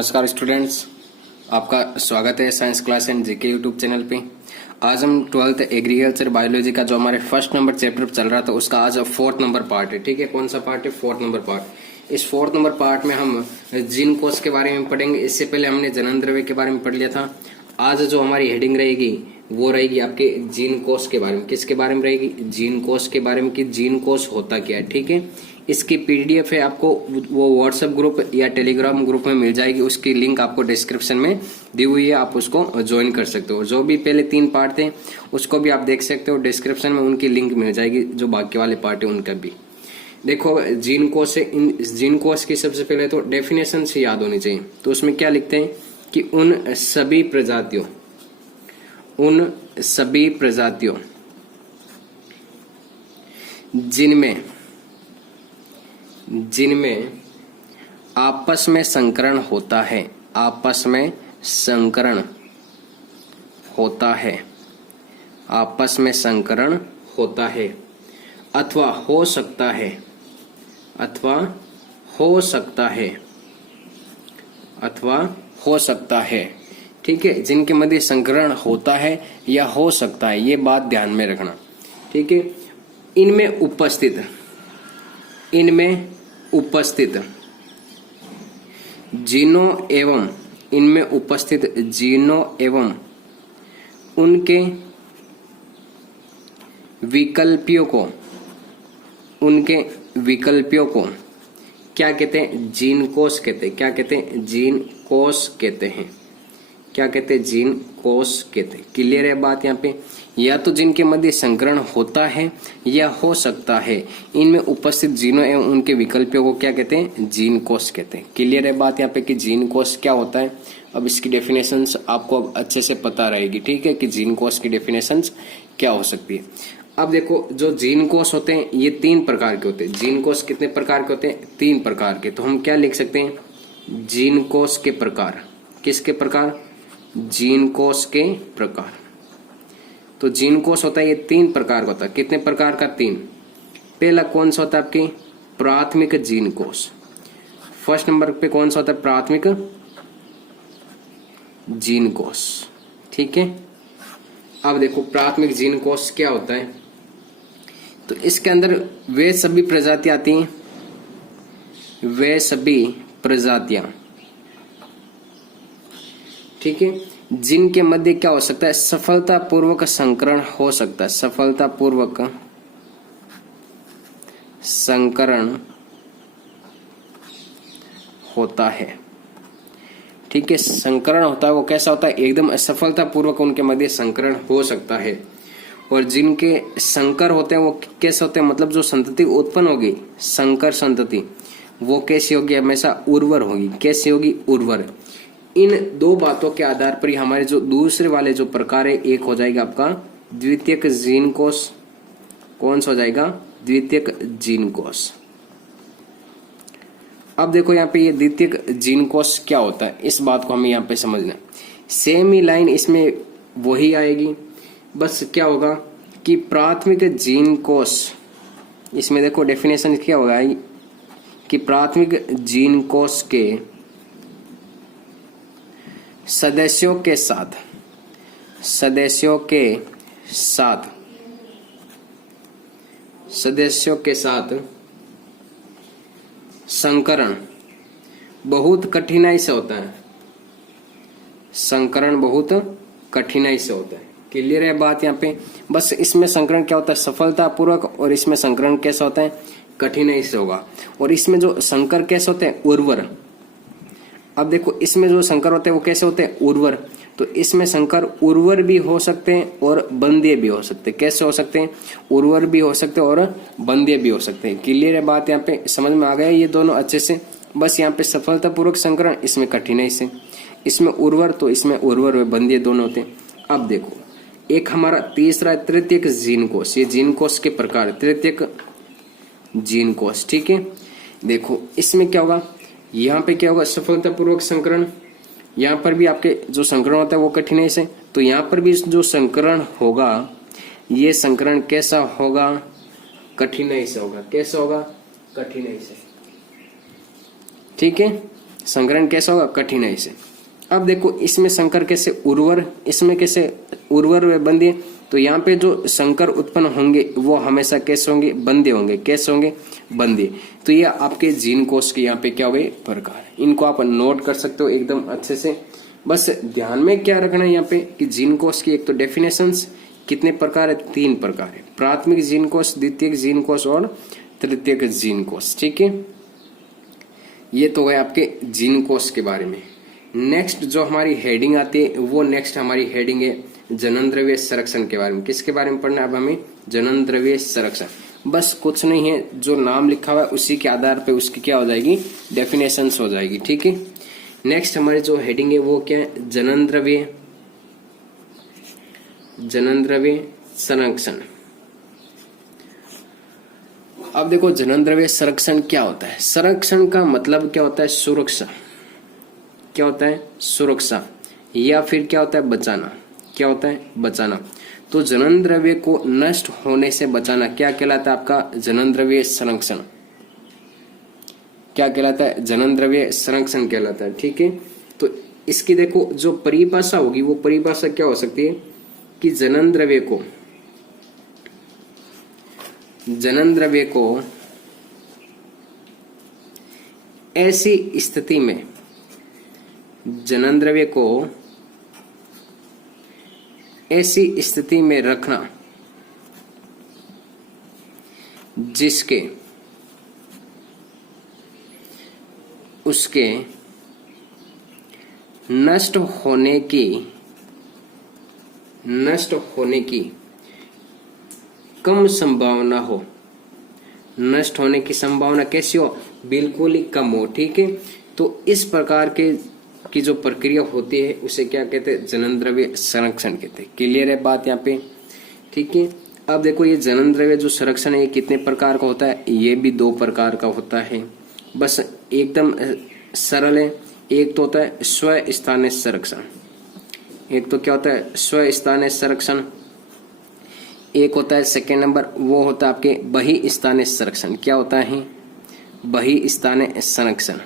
नमस्कार स्टूडेंट्स, आपका स्वागत है science class and GK YouTube channel पे। आज हम 12th एग्रीकल्चर बायोलॉजी का जो हमारे फर्स्ट नंबर चैप्टर चल रहा था उसका आज 4th नंबर पार्ट है। ठीक है, कौन सा पार्ट है? 4th number part. इस 4th नंबर पार्ट में हम जीन कोष के बारे में पढ़ेंगे। इससे पहले हमने जनन द्रव्य के बारे में पढ़ लिया था। आज जो हमारी हेडिंग रहेगी वो रहेगी आपके जीन कोष के बारे में। किसके बारे में रहेगी? जीन कोष के बारे में कि जीन कोष होता क्या है। ठीक है, इसकी पीडीएफ है, आपको वो व्हाट्सएप ग्रुप या टेलीग्राम ग्रुप में मिल जाएगी। उसकी लिंक आपको डिस्क्रिप्शन में दी हुई है, आप उसको ज्वाइन कर सकते हो। जो भी पहले 3 पार्ट थे उसको भी आप देख सकते हो, डिस्क्रिप्शन में उनकी लिंक मिल जाएगी। जो बाकी वाले पार्ट है उनका भी देखो। जीन कोष से इन जीन कोष की सबसे पहले तो डेफिनेशन से याद होनी चाहिए। तो उसमें क्या लिखते हैं कि उन सभी प्रजातियों जिनमें आपस में संकरण होता है, आपस में संकरण होता है, आपस में संकरण होता है, अथवा हो सकता है, अथवा हो सकता है, अथवा हो सकता है। ठीक है, जिनके मध्य संकरण होता है या हो सकता है, ये बात ध्यान में रखना। ठीक है, इनमें उपस्थित जीनों एवं इनमें उपस्थित जीनों एवं उनके विकल्पियों को क्या कहते हैं? जीन कोष कहते हैं। क्या कहते हैं? जीन कोष कहते हैं। क्या कहते हैं? जीन कोष कहते हैं। क्लियर है बात यहाँ पे? या तो जिनके मध्य संकरण होता है या हो सकता है, इनमें उपस्थित जीनों एवं उनके विकल्पों को क्या कहते हैं? जीन कोष कहते हैं। क्लियर है बात यहाँ पे कि जीन कोष क्या होता है? अब इसकी डेफिनेशंस आपको अब अच्छे से पता रहेगी। ठीक है, कि जीन कोष की डेफिनेशंस क्या हो सकती है। अब देखो, जो जीन कोष होते हैं ये 3 प्रकार के होते हैं। जीन कोष कितने प्रकार के होते हैं? 3 प्रकार के। तो हम क्या लिख सकते हैं? जीन कोष के प्रकार। किसके प्रकार? जीन कोष के प्रकार। तो जीन कोष होता है ये 3 प्रकार का होता है। कितने प्रकार का? 3। पहला कौन सा होता है? आपकी प्राथमिक जीन कोष। फर्स्ट नंबर पे कौन सा होता है? प्राथमिक जीन कोष। ठीक है, अब देखो प्राथमिक जीन कोष क्या होता है। तो इसके अंदर वे सभी प्रजातियां आती हैं, वे सभी प्रजातियां, ठीक है, जिनके मध्य क्या हो सकता है? सफलतापूर्वक संकरण हो सकता है। सफलतापूर्वक संकरण होता है। ठीक है, संकरण होता है वो कैसा होता है? एकदम सफलतापूर्वक उनके मध्य संकरण हो सकता है। और जिनके संकर होते हैं वो कैसे होते हैं? मतलब जो संतति उत्पन्न होगी, संकर संतति, वो कैसी होगी? हमेशा उर्वर होगी। कैसी होगी? उर्वर। इन 2 बातों के आधार पर ही हमारे जो दूसरे वाले जो प्रकार है, एक हो जाएगा आपका द्वितीयक जीन कोष। कौन सा हो जाएगा? द्वितीयक जीन कोष। अब देखो यहाँ पे ये द्वितीयक जीन कोष क्या होता है, इस बात को हमें यहाँ पे समझना है। सेम ही लाइन इसमें वही आएगी, बस क्या होगा कि प्राथमिक जीन कोष, इसमें देखो डेफिनेशन क्या होगा कि प्राथमिक जीन कोष के सदस्यों के साथ संकरण बहुत कठिनाई से होता है। संकरण बहुत कठिनाई से होता है। क्लियर है बात यहाँ पे? बस इसमें संकरण क्या होता है? सफलतापूर्वक। और इसमें संकरण कैसा होता है? कठिनाई से होगा। और इसमें जो संकर कैसे होते हैं? उर्वर। अब देखो, इसमें जो संकर होते हैं वो कैसे होते हैं? उर्वर। तो इसमें संकर उर्वर भी हो सकते हैं और बंध्य भी हो सकते हैं। कैसे हो सकते हैं? उर्वर भी हो सकते हैं और बंध्य भी हो सकते हैं। क्लियर है बात यहाँ पे? समझ में आ गया ये दोनों अच्छे से? बस यहाँ पे सफलतापूर्वक संकरण, इसमें कठिनाई से। इसमें उर्वर, तो इसमें उर्वर और बंध्य दोनों होते हैं। अब देखो, एक हमारा तीसरा तृतीयक जीन कोष। ये जीन कोष के प्रकार, तृतीयक जीन कोष। ठीक है, देखो इसमें क्या होगा? यहाँ पे क्या होगा? सफलतापूर्वक संकरण। यहाँ पर भी आपके जो संकरण होता है वो कठिनाई से। तो यहाँ पर भी जो संकरण होगा, ये संकरण कैसा होगा? कठिनाई से होगा। कैसे होगा? कठिनाई से। ठीक है, संकरण कैसा होगा, कठिनाई से। अब देखो इसमें संकर कैसे उर्वर, इसमें कैसे उर्वर व बंध्य, तो यहाँ पे जो संकर उत्पन्न होंगे वो हमेशा कैसे होंगे, बंध्य होंगे। कैसे होंगे, बंध्य। तो ये आपके जीन कोश के यहाँ पे क्या हो गए, प्रकार। इनको आप नोट कर सकते हो एकदम अच्छे से। बस ध्यान में क्या रखना है यहाँ पे कि जीन कोश की एक तो डेफिनेशंस कितने प्रकार है, 3 प्रकार है। प्राथमिक जीन कोश, द्वितीयक जीन कोश और तृतीयक जीन कोश। ठीक है, ये तो है आपके जीन कोश के बारे में। नेक्स्ट जो हमारी हेडिंग आती है वो नेक्स्ट हमारी हेडिंग है जनन द्रव्य संरक्षण के बारे में। किसके बारे में पढ़ना है अब हमें, जनन द्रव्य संरक्षण। बस कुछ नहीं है, जो नाम लिखा हुआ है उसी के आधार पे उसकी क्या हो जाएगी, डेफिनेशंस हो जाएगी। ठीक है, नेक्स्ट हमारी जो हेडिंग है वो क्या है, जनन द्रव्य संरक्षण। अब देखो जनन द्रव्य संरक्षण क्या होता है। संरक्षण का मतलब क्या होता है, सुरक्षा। क्या होता है, सुरक्षा, या फिर क्या होता है, बचाना। क्या होता है, बचाना। तो जनन द्रव्य को नष्ट होने से बचाना क्या कहलाता है, आपका जनन द्रव्य संरक्षण। क्या कहलाता है, जनन द्रव्य संरक्षण कहलाता है। ठीक है, तो इसकी देखो जो परिभाषा होगी वो परिभाषा क्या हो सकती है कि जनन द्रव्य को ऐसी स्थिति में, जनन द्रव्य को ऐसी स्थिति में रखना जिसके उसके नष्ट होने की कम संभावना हो। नष्ट होने की संभावना कैसी हो, बिल्कुल ही कम हो। ठीक है, तो इस प्रकार की जो प्रक्रिया होती है उसे क्या कहते हैं, जनन द्रव्य संरक्षण कहते हैं। क्लियर है बात यहाँ पे। ठीक है, अब देखो ये जनन द्रव्य जो संरक्षण है ये कितने प्रकार का होता है, ये भी 2 प्रकार का होता है। बस एकदम सरल है। एक तो होता है स्व स्थानीय संरक्षण, एक तो क्या होता है, स्व स्थानीय संरक्षण। एक होता है सेकेंड नंबर, वो होता है आपके बहि स्थानीय संरक्षण। क्या होता है, बहि स्थानीय संरक्षण।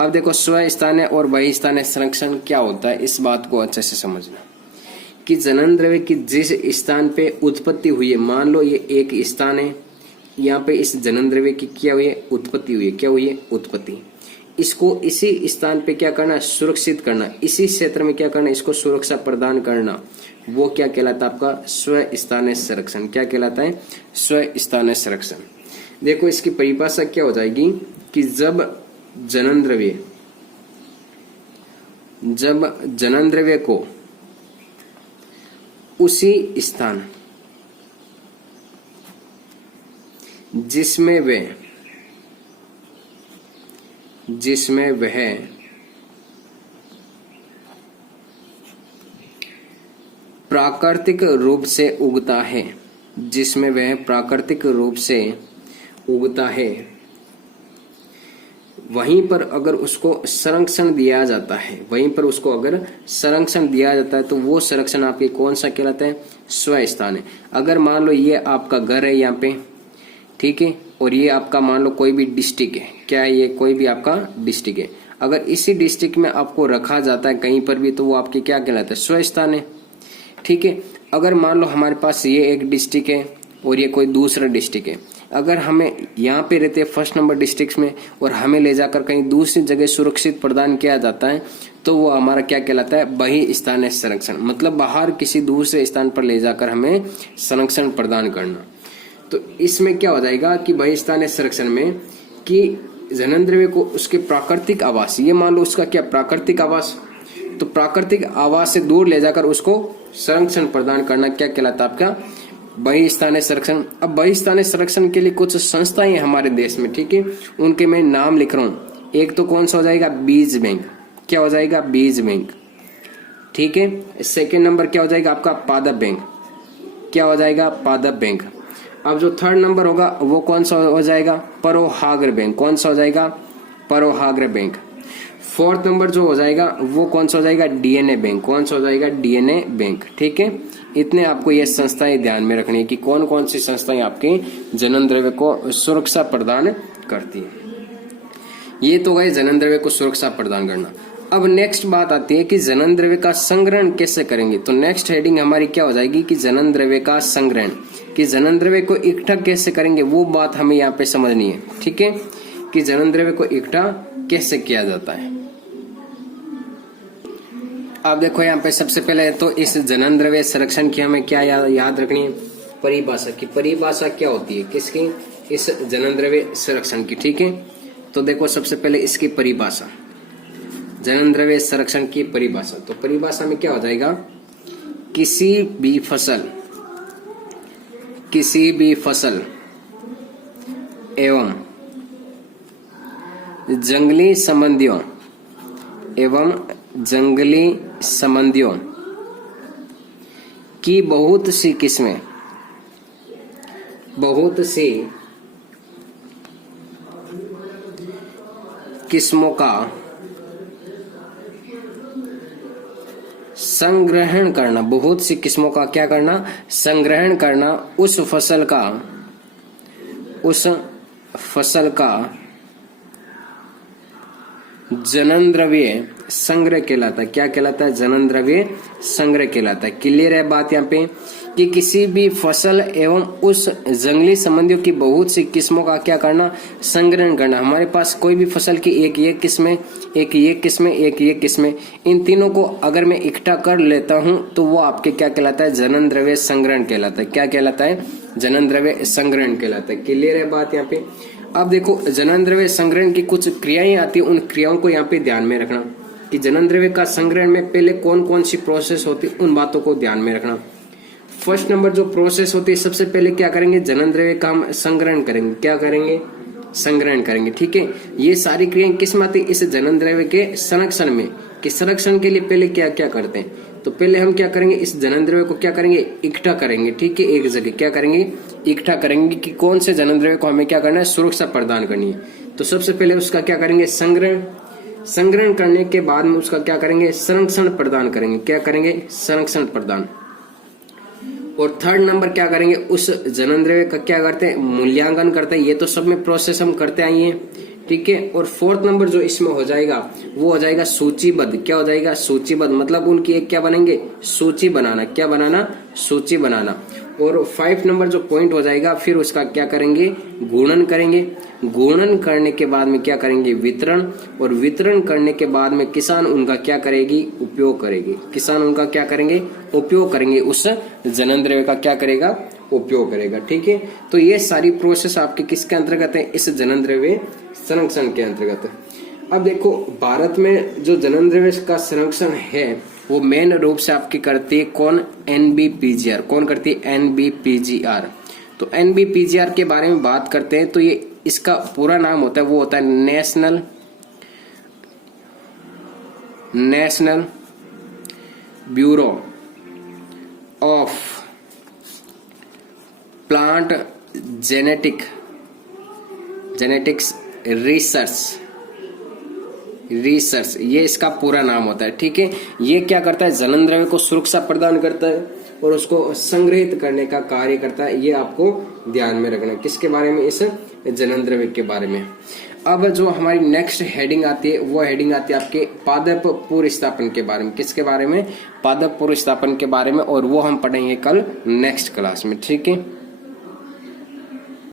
अब देखो स्व स्थानीय और बहि स्थानीय संरक्षण क्या होता है, इस बात को अच्छे से समझना कि जनन द्रव्य की जिस स्थान पे उत्पत्ति हुई है, मान लो ये एक स्थान है, यहाँ पे इस जनन द्रव्य की क्या हुई है, उत्पत्ति हुई है। क्या हुई है, उत्पत्ति। इसको इसी स्थान पे क्या करना, सुरक्षित करना। इसी क्षेत्र में क्या करना, इसको सुरक्षा प्रदान करना। वो क्या कहलाता है, आपका स्व स्थानीय संरक्षण। क्या कहलाता है, स्व स्थानीय संरक्षण। देखो इसकी परिभाषा क्या हो जाएगी कि जब जनन द्रव्य को उसी स्थान जिसमें वह प्राकृतिक रूप से उगता है, जिसमें वह प्राकृतिक रूप से उगता है, वहीं पर अगर उसको संरक्षण दिया जाता है, तो वो संरक्षण आपके कौन सा कहलाता है, स्व स्थान है। अगर मान लो ये आपका घर है यहाँ पे, ठीक है, और ये आपका मान लो कोई भी डिस्ट्रिक्ट है। क्या है, ये कोई भी आपका डिस्ट्रिक्ट है। अगर इसी डिस्ट्रिक्ट में आपको रखा जाता है कहीं पर भी, तो वो आपके क्या कहलाता है, स्व स्थान है। ठीक है, अगर मान लो हमारे पास ये एक डिस्ट्रिक्ट है और ये कोई दूसरा डिस्ट्रिक्ट है, अगर हमें यहाँ पे रहते हैं 1st नंबर डिस्ट्रिक्ट में और हमें ले जाकर कहीं दूसरी जगह सुरक्षित प्रदान किया जाता है, तो वो हमारा क्या कहलाता है, बहि स्थानीय संरक्षण। मतलब बाहर किसी दूसरे स्थान पर ले जाकर हमें संरक्षण प्रदान करना। तो इसमें क्या हो जाएगा कि बहि स्थानीय संरक्षण में कि जनन द्रव्य को उसके प्राकृतिक आवास, ये मान लो उसका क्या प्राकृतिक आवास, तो प्राकृतिक आवास से दूर ले जाकर उसको संरक्षण प्रदान करना क्या कहलाता है, आपका बहि स्थानीय संरक्षण। अब बहि स्थानीय संरक्षण के लिए कुछ संस्थाएं हैं हमारे देश में, ठीक है, उनके मैं नाम लिख रहा हूँ। एक तो कौन सा हो जाएगा, बीज बैंक। क्या हो जाएगा, बीज बैंक। ठीक है, सेकेंड नंबर क्या हो जाएगा आपका, पादप बैंक। क्या हो जाएगा, पादप बैंक। अब जो 3rd नंबर होगा वो कौन सा हो जाएगा, परोहाग्र बैंक। कौन सा हो जाएगा, परोहाग्र बैंक। 4th नंबर जो हो जाएगा वो कौन सा हो जाएगा, डीएनए बैंक। कौन सा हो जाएगा, डीएनए बैंक। ठीक है, इतने आपको ये संस्थाएं ध्यान में रखनी है कि कौन कौन सी संस्थाएं आपके जनन द्रव्य को सुरक्षा प्रदान करती है। ये तो गए जनन द्रव्य को सुरक्षा प्रदान करना। अब नेक्स्ट बात आती है कि जनन द्रव्य का संग्रहण कैसे करेंगे। तो नेक्स्ट हेडिंग हमारी क्या हो जाएगी कि जनन द्रव्य का संग्रहण, कि जनन द्रव्य को इकट्ठा कैसे करेंगे वो बात हमें यहाँ पे समझनी है। ठीक है, कि जनन द्रव्य को इकट्ठा कैसे किया जाता है। आप देखो यहाँ पे सबसे पहले तो इस जनन द्रव्य संरक्षण की हमें क्या याद रखनी है, परिभाषा की। परिभाषा क्या होती है किसकी, इस जनन द्रव्य संरक्षण की। ठीक है, तो देखो सबसे पहले इसकी परिभाषा, जनन द्रव्य संरक्षण की परिभाषा। तो परिभाषा में क्या हो जाएगा, किसी भी फसल एवं जंगली संबंधियों की बहुत सी किस्मों का संग्रहण करना, बहुत सी किस्मों का क्या करना, संग्रहण करना, उस फसल का जनन द्रव्य संग्रह कहलाता है। क्या कहलाता है, जनन द्रव्य संग्रह कहलाता है। क्लियर है बात यहाँ पे कि किसी भी फसल एवं उस जंगली संबंधियों की बहुत सी किस्मों का क्या करना, संग्रहण करना। हमारे पास कोई भी फसल की एक ये किस्में, इन तीनों को अगर मैं इकट्ठा कर लेता हूं तो वो आपके क्या कहलाता है, जनन द्रव्य संग्रहण कहलाता है। क्या कहलाता है, जनन द्रव्य संग्रहण कहलाता है। क्लियर है बात यहाँ पे। अब देखो जनन द्रव्य संग्रहण की कुछ क्रियाएं आती है, उन क्रियाओं को यहाँ पे ध्यान में रखना कि जनन द्रव्य का संग्रहण में पहले कौन कौन सी प्रोसेस होती है, उन बातों को ध्यान में रखना। फर्स्ट नंबर जो प्रोसेस होती है, सबसे पहले क्या करेंगे, जनन द्रव्य का हम संग्रहण करेंगे। क्या करेंगे, संग्रहण करेंगे। ठीक है, ये सारी क्रियाएं किस में आती है, इस जनन द्रव्य के संरक्षण में। कि संरक्षण के लिए पहले क्या क्या करते हैं, तो पहले हम क्या करेंगे, इस जनन द्रव्य को क्या करेंगे, इकट्ठा करेंगे। ठीक है, एक जगह क्या करेंगे, इकट्ठा करेंगे कि कौन से जनन द्रव्य को हमें क्या करना है, सुरक्षा प्रदान करनी है। तो सबसे पहले उसका क्या करेंगे, संग्रहण करने के बाद में उसका क्या करेंगे, संरक्षण प्रदान करेंगे। क्या करेंगे, संरक्षण प्रदान। और थर्ड नंबर क्या करेंगे, उस जनन द्रव्य का क्या करते हैं, मूल्यांकन करते हैं। ये तो सब में प्रोसेस हम करते आए हैं। ठीक है, और फोर्थ नंबर जो इसमें हो जाएगा वो हो जाएगा सूचीबद्ध। क्या हो जाएगा, सूचीबद्ध, मतलब उनकी एक क्या बनेंगे, सूची बनाना। क्या बनाना, सूची बनाना। और 5 नंबर जो पॉइंट हो जाएगा, फिर उसका क्या करेंगे, गुणन करेंगे। गुणन करने के बाद में क्या करेंगे, वितरण। और वितरण करने के बाद में किसान उनका क्या करेगी, उपयोग करेगी। किसान उनका क्या करेंगे, उपयोग करेंगे। उस जनन द्रव्य का क्या करेगा, उपयोग करेगा। ठीक है, तो ये सारी प्रोसेस आपके किसके अंतर्गत है, इस जनन द्रव्य संरक्षण के अंतर्गत है। अब देखो भारत में जो जनन द्रव्य का संरक्षण है वो मेन रूप से आपकी करती है कौन, NBPGR। कौन करती है, NBPGR। तो NBPGR के बारे में बात करते हैं तो ये इसका पूरा नाम होता है, वो होता है national bureau of plant genetics research, ये इसका पूरा नाम होता है। ठीक है, ये क्या करता है, जनन द्रव्य को सुरक्षा प्रदान करता है और उसको संग्रहित करने का कार्य करता है। ये आपको ध्यान में रखना, किसके बारे में, इस जनन द्रव्य के बारे में। अब जो हमारी नेक्स्ट हेडिंग आती है वो हेडिंग आती है आपके पादप पुनर्स्थापन के बारे में। किसके बारे में, पादप पुनर्स्थापन के बारे में। और वो हम पढ़ेंगे कल नेक्स्ट क्लास में। ठीक है।